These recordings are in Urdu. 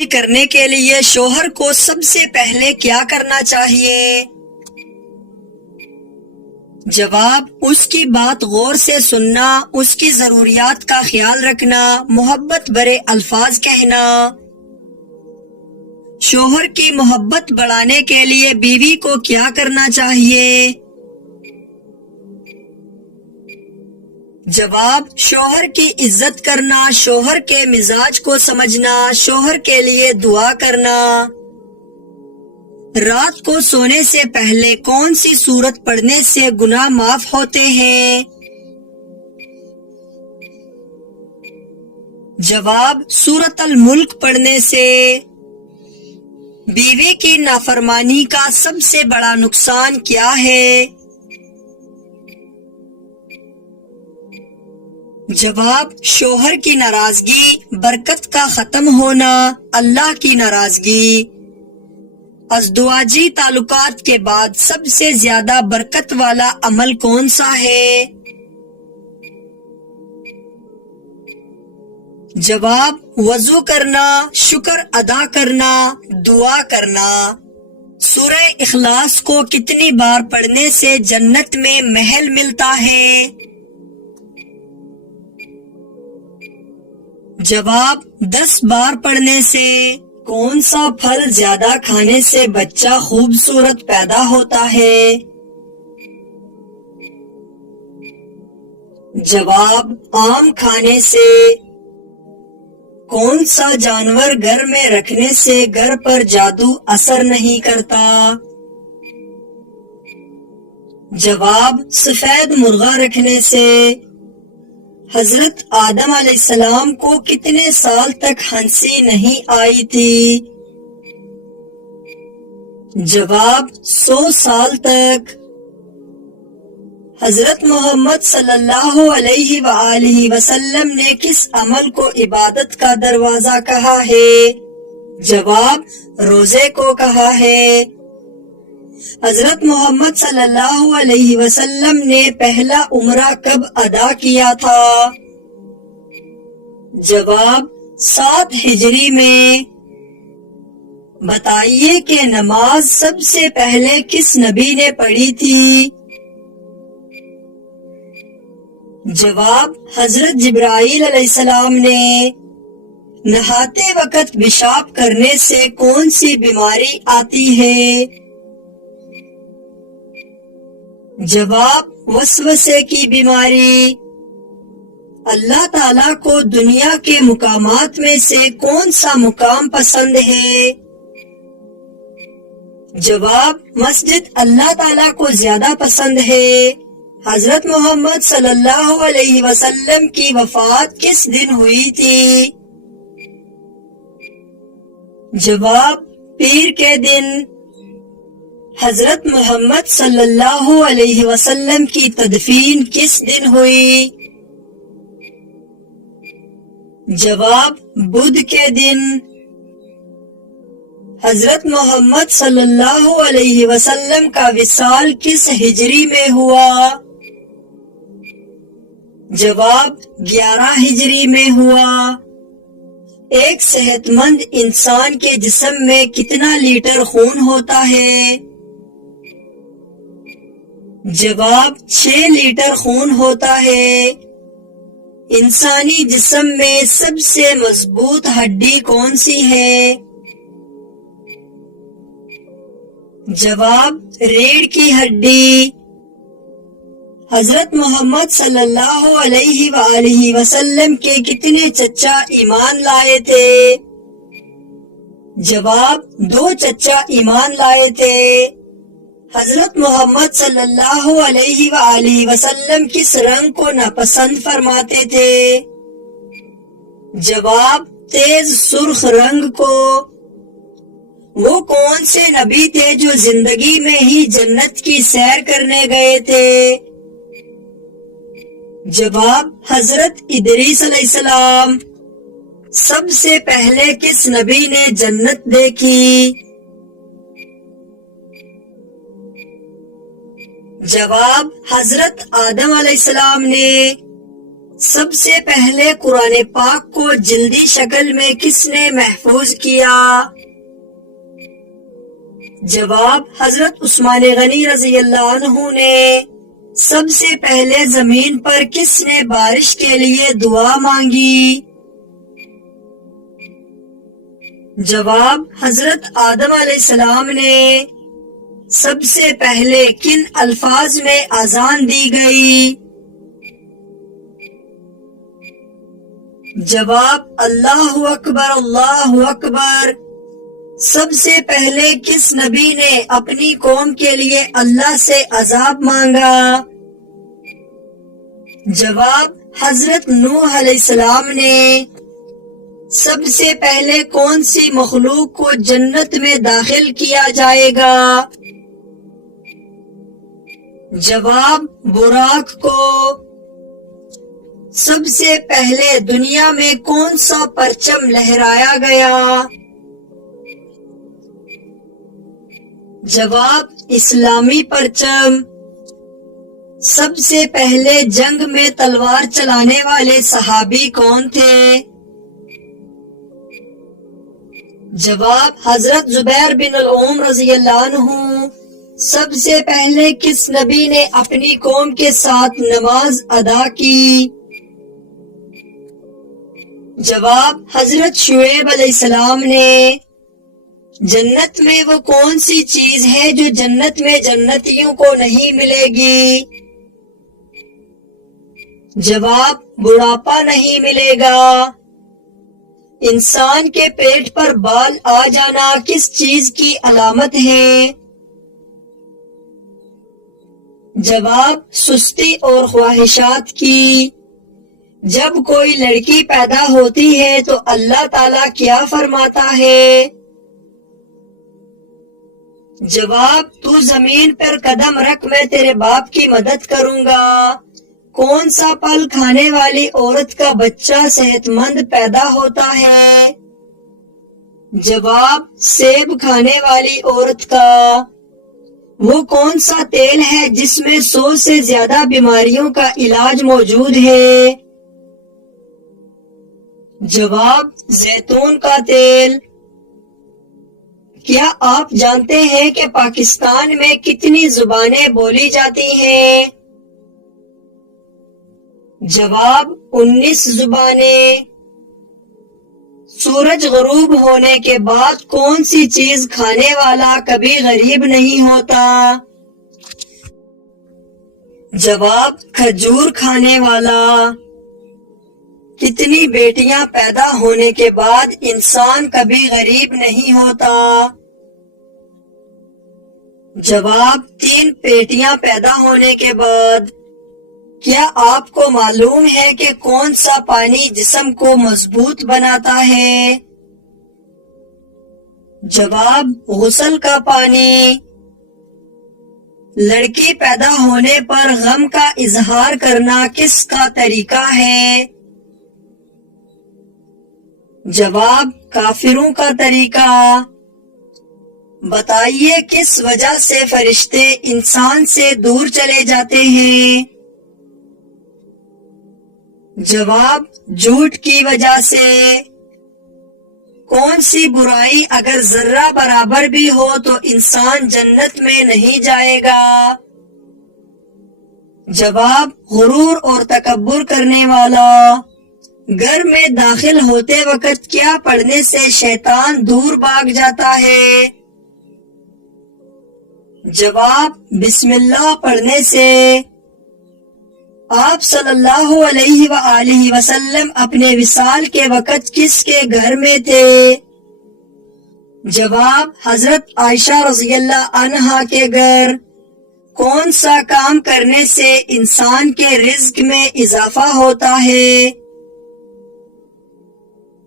کرنے کے لیے شوہر کو سب سے پہلے کیا کرنا چاہیے؟ جواب: اس کی بات غور سے سننا، اس کی ضروریات کا خیال رکھنا، محبت بھرے الفاظ کہنا۔ شوہر کی محبت بڑھانے کے لیے بیوی کو کیا کرنا چاہیے؟ جواب: شوہر کی عزت کرنا، شوہر کے مزاج کو سمجھنا، شوہر کے لیے دعا کرنا۔ رات کو سونے سے پہلے کون سی سورت پڑھنے سے گناہ معاف ہوتے ہیں؟ جواب: سورۃ الملک پڑھنے سے۔ بیوی کی نافرمانی کا سب سے بڑا نقصان کیا ہے؟ جواب: شوہر کی ناراضگی، برکت کا ختم ہونا، اللہ کی ناراضگی۔ ازدواجی تعلقات کے بعد سب سے زیادہ برکت والا عمل کون سا ہے؟ جواب: وضو کرنا، شکر ادا کرنا، دعا کرنا۔ سورہ اخلاص کو کتنی بار پڑھنے سے جنت میں محل ملتا ہے؟ جواب: 10 بار پڑھنے سے۔ کون سا پھل زیادہ کھانے سے بچہ خوبصورت پیدا ہوتا ہے؟ جواب: آم کھانے سے۔ کون سا جانور گھر میں رکھنے سے گھر پر جادو اثر نہیں کرتا؟ جواب: سفید مرغا رکھنے سے۔ حضرت آدم علیہ السلام کو کتنے سال تک ہنسی نہیں آئی تھی؟ جواب: 100 سال تک۔ حضرت محمد صلی اللہ علیہ وآلہ وسلم نے کس عمل کو عبادت کا دروازہ کہا ہے؟ جواب: روزے کو کہا ہے۔ حضرت محمد صلی اللہ علیہ وسلم نے پہلا عمرہ کب ادا کیا تھا؟ جواب: 7 ہجری میں۔ بتائیے کہ نماز سب سے پہلے کس نبی نے پڑھی تھی؟ جواب: حضرت جبرائیل علیہ السلام نے۔ نہاتے وقت پیشاب کرنے سے کون سی بیماری آتی ہے؟ جواب: وسوسے کی بیماری۔ اللہ تعالیٰ کو دنیا کے مقامات میں سے کون سا مقام پسند ہے؟ جواب: مسجد اللہ تعالیٰ کو زیادہ پسند ہے۔ حضرت محمد صلی اللہ علیہ وسلم کی وفات کس دن ہوئی تھی؟ جواب: پیر کے دن۔ حضرت محمد صلی اللہ علیہ وسلم کی تدفین کس دن ہوئی؟ جواب: بدھ کے دن۔ حضرت محمد صلی اللہ علیہ وسلم کا وصال کس ہجری میں ہوا؟ جواب: 11 ہجری میں ہوا۔ ایک صحت مند انسان کے جسم میں کتنا لیٹر خون ہوتا ہے؟ جواب: 6 لیٹر خون ہوتا ہے۔ انسانی جسم میں سب سے مضبوط ہڈی کون سی ہے؟ جواب: ریڑھ کی ہڈی۔ حضرت محمد صلی اللہ علیہ وآلہ وسلم کے کتنے چچا ایمان لائے تھے؟ جواب: 2 چچا ایمان لائے تھے۔ حضرت محمد صلی اللہ علیہ وآلہ وسلم کس رنگ کو ناپسند فرماتے تھے؟ جواب: تیز سرخ رنگ کو۔ وہ کون سے نبی تھے جو زندگی میں ہی جنت کی سیر کرنے گئے تھے؟ جواب: حضرت ادریس علیہ السلام۔ سب سے پہلے کس نبی نے جنت دیکھی؟ جواب: حضرت آدم علیہ السلام نے۔ سب سے پہلے قرآن پاک کو جلدی شکل میں کس نے محفوظ کیا؟ جواب حضرت عثمان غنی رضی اللہ عنہ نے۔ سب سے پہلے زمین پر کس نے بارش کے لیے دعا مانگی؟ جواب حضرت آدم علیہ السلام نے۔ سب سے پہلے کن الفاظ میں اذان دی گئی؟ جواب اللہ اکبر اللہ اکبر۔ سب سے پہلے کس نبی نے اپنی قوم کے لیے اللہ سے عذاب مانگا؟ جواب حضرت نوح علیہ السلام نے۔ سب سے پہلے کون سی مخلوق کو جنت میں داخل کیا جائے گا؟ جواب براق کو۔ سب سے پہلے دنیا میں کون سا پرچم لہرایا گیا؟ جواب اسلامی پرچم۔ سب سے پہلے جنگ میں تلوار چلانے والے صحابی کون تھے؟ جواب حضرت زبیر بن العوام رضی اللہ عنہ۔ سب سے پہلے کس نبی نے اپنی قوم کے ساتھ نماز ادا کی؟ جواب حضرت شعیب علیہ السلام نے۔ جنت میں وہ کون سی چیز ہے جو جنت میں جنتیوں کو نہیں ملے گی؟ جواب بڑھاپا نہیں ملے گا۔ انسان کے پیٹ پر بال آ جانا کس چیز کی علامت ہے؟ جواب سستی اور خواہشات کی۔ جب کوئی لڑکی پیدا ہوتی ہے تو اللہ تعالیٰ کیا فرماتا ہے؟ جواب تو زمین پر قدم رکھ میں تیرے باپ کی مدد کروں گا۔ کون سا پھل کھانے والی عورت کا بچہ صحت مند پیدا ہوتا ہے؟ جواب سیب کھانے والی عورت کا۔ وہ کون سا تیل ہے جس میں 100 سے زیادہ بیماریوں کا علاج موجود ہے؟ جواب زیتون کا تیل۔ کیا آپ جانتے ہیں کہ پاکستان میں کتنی زبانیں بولی جاتی ہیں؟ جواب 19 زبانیں۔ سورج غروب ہونے کے بعد کون سی چیز کھانے والا کبھی غریب نہیں ہوتا؟ جواب کھجور کھانے والا۔ کتنی بیٹیاں پیدا ہونے کے بعد انسان کبھی غریب نہیں ہوتا؟ جواب 3 بیٹیاں پیدا ہونے کے بعد۔ کیا آپ کو معلوم ہے کہ کون سا پانی جسم کو مضبوط بناتا ہے؟ جواب غسل کا پانی۔ لڑکی پیدا ہونے پر غم کا اظہار کرنا کس کا طریقہ ہے؟ جواب کافروں کا طریقہ۔ بتائیے کس وجہ سے فرشتے انسان سے دور چلے جاتے ہیں؟ جواب جھوٹ کی وجہ سے۔ کون سی برائی اگر ذرہ برابر بھی ہو تو انسان جنت میں نہیں جائے گا؟ جواب غرور اور تکبر کرنے والا۔ گھر میں داخل ہوتے وقت کیا پڑھنے سے شیطان دور بھاگ جاتا ہے؟ جواب بسم اللہ پڑھنے سے۔ آپ صلی اللہ علیہ وآلہ وسلم اپنے وصال کے وقت کس کے گھر میں تھے؟ جواب حضرت عائشہ رضی اللہ عنہا کے گھر۔ کون سا کام کرنے سے انسان کے رزق میں اضافہ ہوتا ہے؟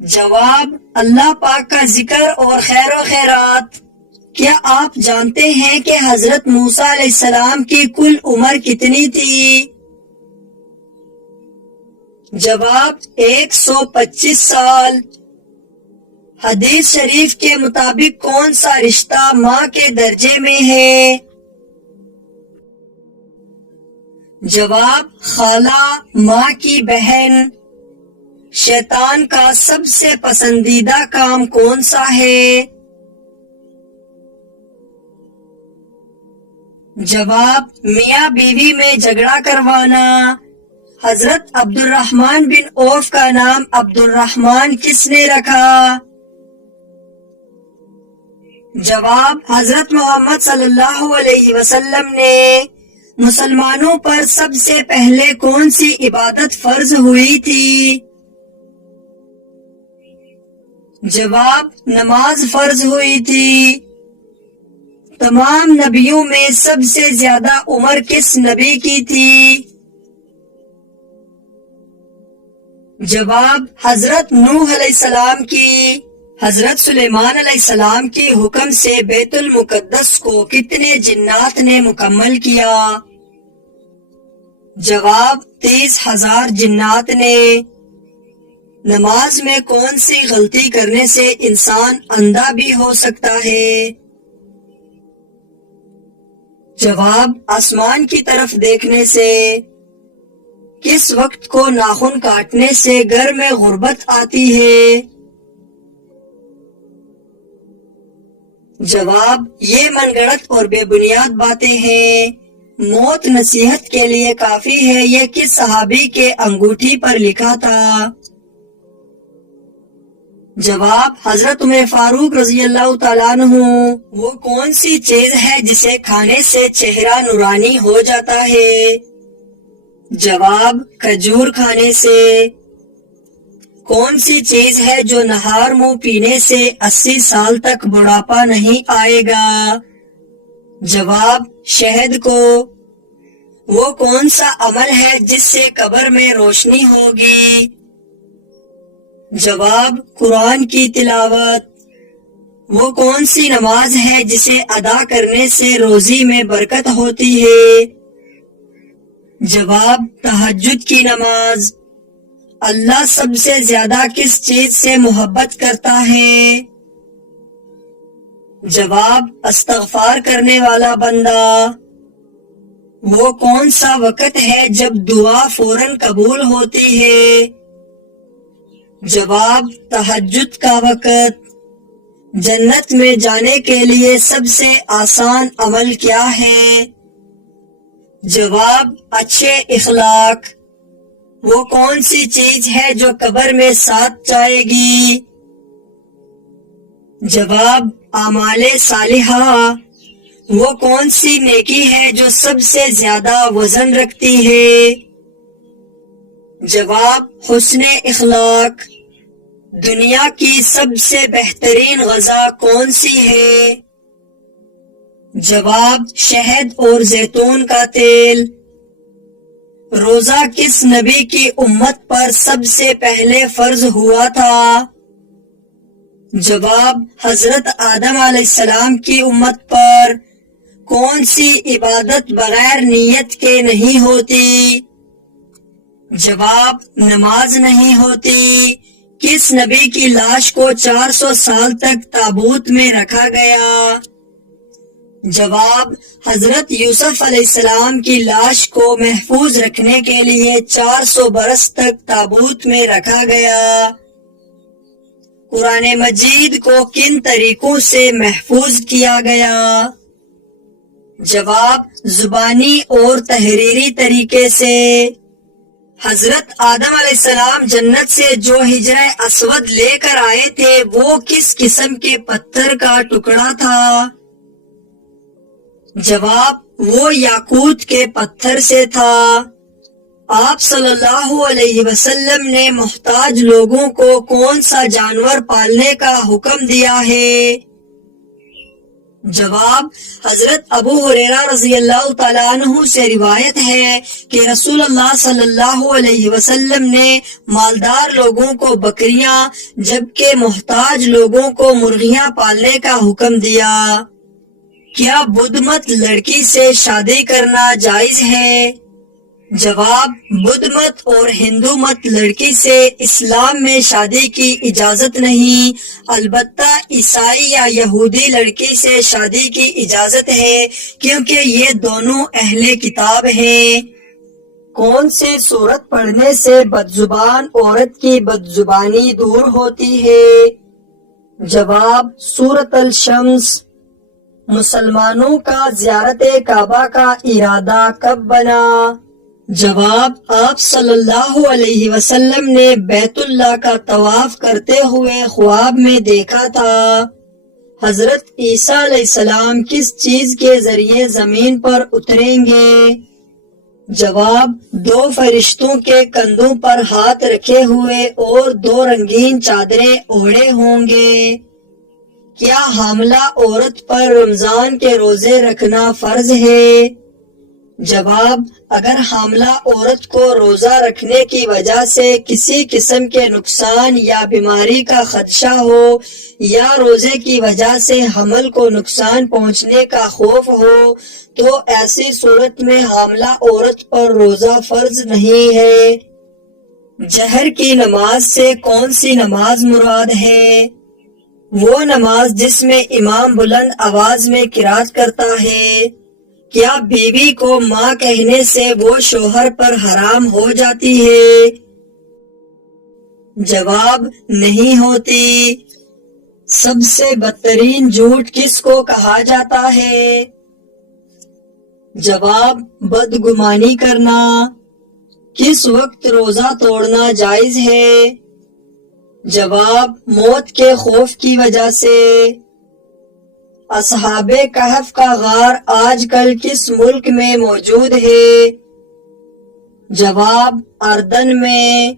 جواب اللہ پاک کا ذکر اور خیر و خیرات۔ کیا آپ جانتے ہیں کہ حضرت موسیٰ علیہ السلام کی کل عمر کتنی تھی؟ جواب 125 سال۔ حدیث شریف کے مطابق کون سا رشتہ ماں کے درجے میں ہے؟ جواب: خالہ، ماں کی بہن۔ شیطان کا سب سے پسندیدہ کام کون سا ہے؟ جواب: میاں بیوی میں جھگڑا کروانا۔ حضرت عبد الرحمن بن عوف کا نام عبد الرحمن کس نے رکھا؟ جواب: حضرت محمد صلی اللہ علیہ وسلم نے۔ مسلمانوں پر سب سے پہلے کون سی عبادت فرض ہوئی تھی؟ جواب: نماز فرض ہوئی تھی۔ تمام نبیوں میں سب سے زیادہ عمر کس نبی کی تھی؟ جواب: حضرت نوح علیہ السلام کی۔ حضرت سلیمان علیہ السلام کے حکم سے بیت المقدس کو کتنے جنات نے مکمل کیا؟ جواب: 30,000 جنات نے۔ نماز میں کون سی غلطی کرنے سے انسان اندھا بھی ہو سکتا ہے؟ جواب: آسمان کی طرف دیکھنے سے۔ کس وقت کو ناخن کاٹنے سے گھر میں غربت آتی ہے؟ جواب: یہ من گڑت اور بے بنیاد باتیں ہیں۔ موت نصیحت کے لیے کافی ہے، یہ کس صحابی کے انگوٹھی پر لکھا تھا؟ جواب: حضرت عمر فاروق رضی اللہ تعالیٰ عنہ۔ وہ کون سی چیز ہے جسے کھانے سے چہرہ نورانی ہو جاتا ہے؟ جواب: کھجور کھانے سے۔ کون سی چیز ہے جو نہار منہ پینے سے 80 سال تک بڑھاپا نہیں آئے گا؟ جواب: شہد کو۔ وہ کون سا عمل ہے جس سے قبر میں روشنی ہوگی؟ جواب: قرآن کی تلاوت۔ وہ کون سی نماز ہے جسے ادا کرنے سے روزی میں برکت ہوتی ہے؟ جواب: تہجد کی نماز۔ اللہ سب سے زیادہ کس چیز سے محبت کرتا ہے؟ جواب: استغفار کرنے والا بندہ۔ وہ کون سا وقت ہے جب دعا فوراً قبول ہوتی ہے؟ جواب: تہجد کا وقت۔ جنت میں جانے کے لیے سب سے آسان عمل کیا ہے؟ جواب: اچھے اخلاق۔ وہ کون سی چیز ہے جو قبر میں ساتھ جائے گی؟ جواب: اعمال صالحہ۔ وہ کون سی نیکی ہے جو سب سے زیادہ وزن رکھتی ہے؟ جواب: حسن اخلاق۔ دنیا کی سب سے بہترین غذا کون سی ہے؟ جواب: شہد اور زیتون کا تیل۔ روزہ کس نبی کی امت پر سب سے پہلے فرض ہوا تھا؟ جواب: حضرت آدم علیہ السلام کی امت پر۔ کون سی عبادت بغیر نیت کے نہیں ہوتی؟ جواب: نماز نہیں ہوتی۔ کس نبی کی لاش کو 400 سال تک تابوت میں رکھا گیا؟ جواب: حضرت یوسف علیہ السلام کی لاش کو محفوظ رکھنے کے لیے 400 برس تک تابوت میں رکھا گیا۔ قرآن مجید کو کن طریقوں سے محفوظ کیا گیا؟ جواب: زبانی اور تحریری طریقے سے۔ حضرت آدم علیہ السلام جنت سے جو حجرہ اسود لے کر آئے تھے وہ کس قسم کے پتھر کا ٹکڑا تھا؟ جواب: وہ یاقوت کے پتھر سے تھا۔ آپ صلی اللہ علیہ وسلم نے محتاج لوگوں کو کون سا جانور پالنے کا حکم دیا ہے؟ جواب: حضرت ابو ہریرہ رضی اللہ تعالیٰ عنہ سے روایت ہے کہ رسول اللہ صلی اللہ علیہ وسلم نے مالدار لوگوں کو بکریاں جبکہ محتاج لوگوں کو مرغیاں پالنے کا حکم دیا۔ کیا بدھ مت لڑکی سے شادی کرنا جائز ہے؟ جواب: بدھ مت اور ہندو مت لڑکی سے اسلام میں شادی کی اجازت نہیں، البتہ عیسائی یا یہودی لڑکی سے شادی کی اجازت ہے کیونکہ یہ دونوں اہل کتاب ہیں۔ کون سی سورت پڑھنے سے بدزبان عورت کی بدزبانی دور ہوتی ہے؟ جواب سورت الشمس۔ مسلمانوں کا زیارت کعبہ کا ارادہ کب بنا؟ جواب آپ صلی اللہ علیہ وسلم نے بیت اللہ کا طواف کرتے ہوئے خواب میں دیکھا تھا۔ حضرت عیسیٰ علیہ السلام کس چیز کے ذریعے زمین پر اتریں گے؟ جواب 2 فرشتوں کے کندھوں پر ہاتھ رکھے ہوئے اور 2 رنگین چادریں اوڑھے ہوں گے۔ کیا حاملہ عورت پر رمضان کے روزے رکھنا فرض ہے؟ جواب اگر حاملہ عورت کو روزہ رکھنے کی وجہ سے کسی قسم کے نقصان یا بیماری کا خدشہ ہو یا روزے کی وجہ سے حمل کو نقصان پہنچنے کا خوف ہو تو ایسی صورت میں حاملہ عورت پر روزہ فرض نہیں ہے۔ جہر کی نماز سے کون سی نماز مراد ہے؟ وہ نماز جس میں امام بلند آواز میں قرات کرتا ہے۔ کیا بیوی کو ماں کہنے سے وہ شوہر پر حرام ہو جاتی ہے؟ جواب نہیں ہوتی۔ سب سے بدترین جھوٹ کس کو کہا جاتا ہے؟ جواب بدگمانی کرنا۔ کس وقت روزہ توڑنا جائز ہے؟ جواب موت کے خوف کی وجہ سے۔ اصحاب کہف کا غار آج کل کس ملک میں موجود ہے؟ جواب اردن میں۔